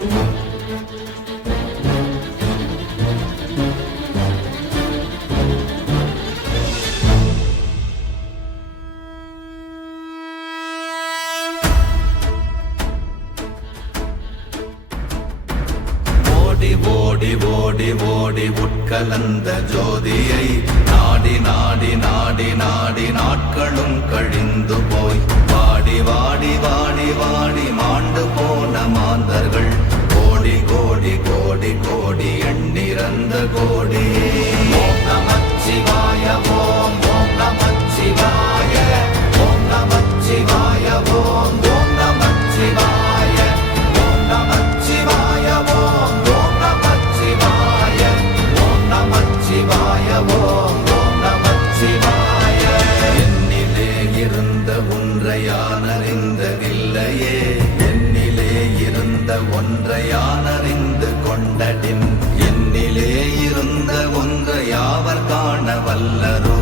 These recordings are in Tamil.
ஓடி ஓடி ஓடி உட்கலந்த ஜோதியை நாடி நாடி நாடி நாடி நாட்களும் கழிந்து போய் வாடி வாடி வாடி வாடி மாண்டு போன மாந்தர்கள் கோடி கோடி கோடி கோடி எண்ணிறந்த கோடி. ஓம் நமச்சிவாய ஓம் ஓம் நமச்சிவாய ஓம் நமச்சிவாய ஓம் ஓம் நமச்சிவாய ஓம் நமச்சிவாய ஓம் ஓம் நமச்சிவாய ஓம் நமச்சிவாய ஓம் ஓம் நமச்சிவாய. என்னிலே இருந்த ஒன்றை யான் அறிந்ததில்லையே, என்னிலே இருந்த ஒன்றை யான் அறிந்து கொண்டடின், என்னிலே இருந்த ஒன்றை யாவர் காண வல்லரோ,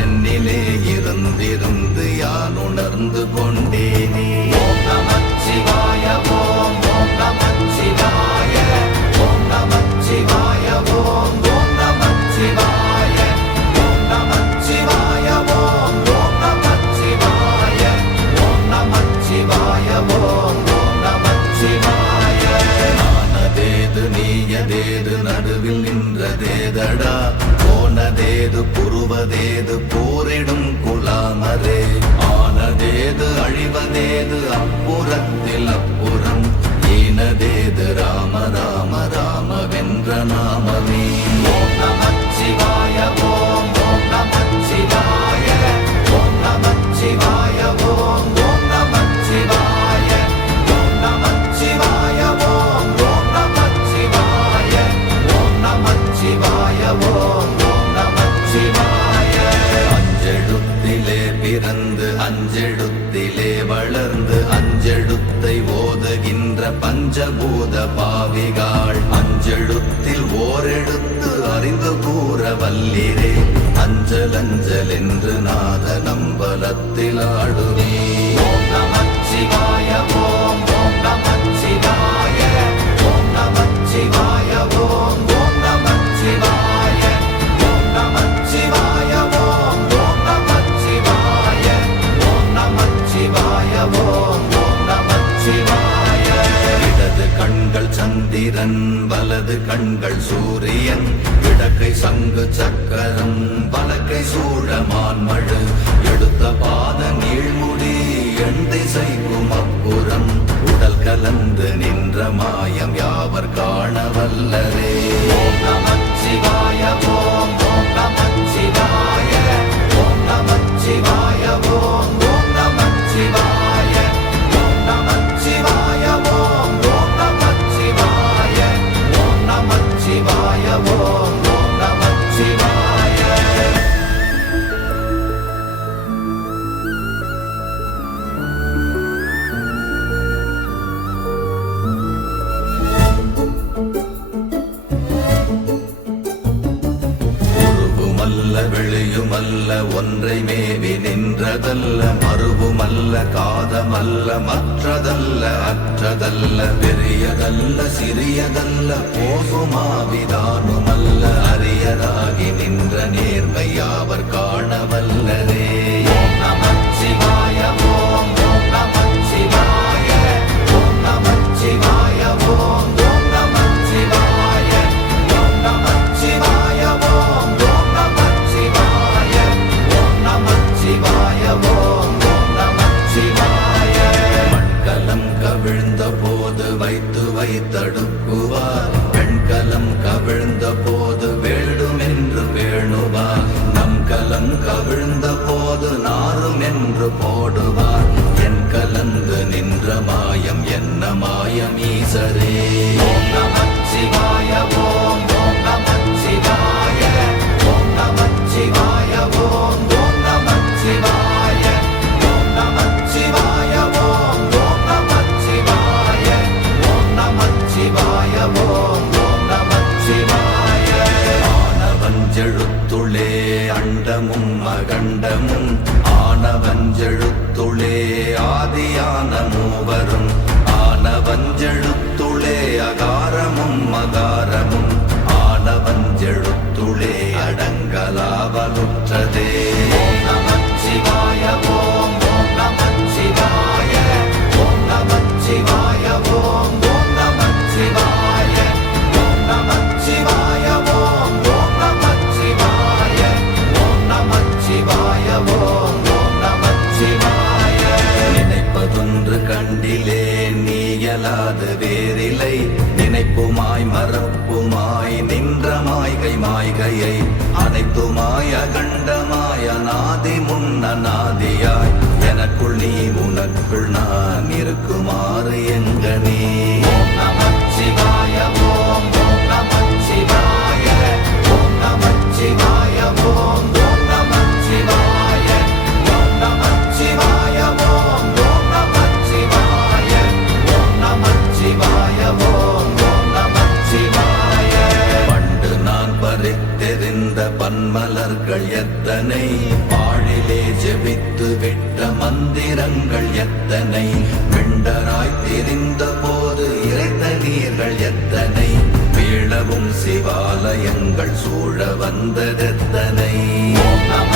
என்னிலே இருந்திருந்து யான் உணர்ந்து கொண்டேனே. ஓம் நமச்சிவாய ஓம் ஓம் நமச்சிவாய ஓம் நமச்சிவாய ஓம் ஓம் நமச்சிவாய ஓம் நமச்சிவாய ஓம் ஓம் நமச்சிவாய ஓம் நமச்சிவாய ஓம் ஓம் நமச்சிவாய. ஆனதேது நீயதேது நடுவில் நின்றதேதடா, போனதேது புருவதேது போரிடும் குலாமரே, ஆனதேது அழிவதேது அப்புறத்தில் அப்புறம், ஈனதேது ராம ராம ராம வென்ற நாமமே. ஓம் நமச்சிவாய ஓம் ஓம் நமச்சிவாய ஓம் நமச்சிவாய ஓம் ஓம் நமச்சிவாய ஓம் நமச்சிவாய ஓம் ஓம் நமச்சிவாய ஓம் நமச்சிவாய ஓம் ஓம் நமச்சிவாய. அஞ்செழுத்திலே பிறந்து அஞ்செழுத்திலே வளர்ந்து அஞ்செழுத்தை ஓதுகின்ற பஞ்சபூத பாவிகாள், அஞ்செழுத்தில் ஓரெழுத்து அறிந்து கூற வல்லிரே, அஞ்சல் அஞ்சல் என்று நாத நம்பலத்தில் ஆடுவே. ஓம் நமச்சிவாய ஓம் ஓம் நமச்சிவாய ஓம் நமச்சிவாய ஓம் ஓம் நமச்சிவாய ஓம் நமச்சிவாய ஓம் ஓம் நமச்சிவாய ஓம் நமச்சிவாய ஓம் ஓம் நமச்சிவாய. இடது கண்கள் சந்திரன் வலது கண்கள் சூரியன், இடக்கை சங்கு சக்கரம் வலக்கை சூழமான்மழு, எடுத்த பாத நீழ்முடி எண் திசைக்கும் அப்புறம், உடல் கலந்து நின்ற மாயம் யாவர் காண வல்லரே. ஓம் நமச்சிவாய ஓம் ஓம் நமச்சிவாய ஓம் நமச்சிவாய ஓம் ஓம் நமச்சிவாய ஓம் நமச்சிவாய ஓம் ஓம் நமச்சிவாய ஓம் நமச்சிவாய ஓம் ஓம் நமச்சிவாய. உருவுமல்ல வெளியுமல்ல ஒன்றை மேவி நின்றதல்ல, மறுவுமல்ல காதமல்ல மற்றதல்ல அற்றதல்ல, பெரியதல்ல சிறியதல்ல போகுமாவிதானுமல்ல, அரியராகி நின்ற நேர்மை யாவர் காண வல்லரே. ஓம் நமச்சிவாய ஓம் ஓம் நமச்சிவாய ஓம் நமச்சிவாய ஓம் ஓம் நமச்சிவாய ஓம் நமச்சிவாய ஓம் ஓம் நமச்சிவாய ஓம் நமச்சிவாய ஓம் ஓம் நமச்சிவாய. மண்கலம் கவிழ்ந்த போது வைத்து வைத்தடுக்குவார், பெண்கலம் கவிழ்ந்த போது வேடும் என்று வேணுவார், நம் கலம் கவிழ்ந்த போது நாரும் என்று போடுவார், என் கலந்து நின்ற மாயம் என்ன மாயம் ஈசரே. ஓம் நமச்சிவாய ஓம் ஓம் நமச்சிவாய ஓம் நமச்சிவாய ஓம் ஓம் நமச்சிவாய ஓம் நமச்சிவாய ஓம் ஓம் நமச்சிவாய ஓம் நமச்சிவாய ஓம் ஓம் நமச்சிவாய. ஆனவஞ்செழுத்துளே அண்டமும் அகண்டமும், ஆனவஞ்செழுத்துளே ஆதியான மூவரும், ஆனவஞ்செழுத்துளே வேறிலை நினைப்புமாய் மறப்புமாய் நின்ற மாய்கை மாய்கையை அனைத்துமாய் அகண்டமாய் அநாதி முன்னநாதியாய் எனக்குள் நீ உனக்குள் நான் இருக்குமாறு எங்கனே. ஓம் நமச்சிவாய ஓம் ஓம் நமச்சிவாய ஓம் நமச்சிவாய ஓம் ஓம் நமச்சிவாய ஓம் நமச்சிவாய ஓம் ஓம் நமச்சிவாய ஓம் நமச்சிவாய ஓம் ஓம் நமச்சிவாய. பண்டு நான் பறித்தெறிந்த பன்மலர்கள் எத்தனை பாழிலே ஜெபித்து விட்ட மந்திரங்கள் எத்தனை விண்டராய் திரிந்த போது இறைத்த நீர்கள் எத்தனை வீழவும் சிவாலயங்கள் சூழ வந்ததெத்தனை. ஓம் நம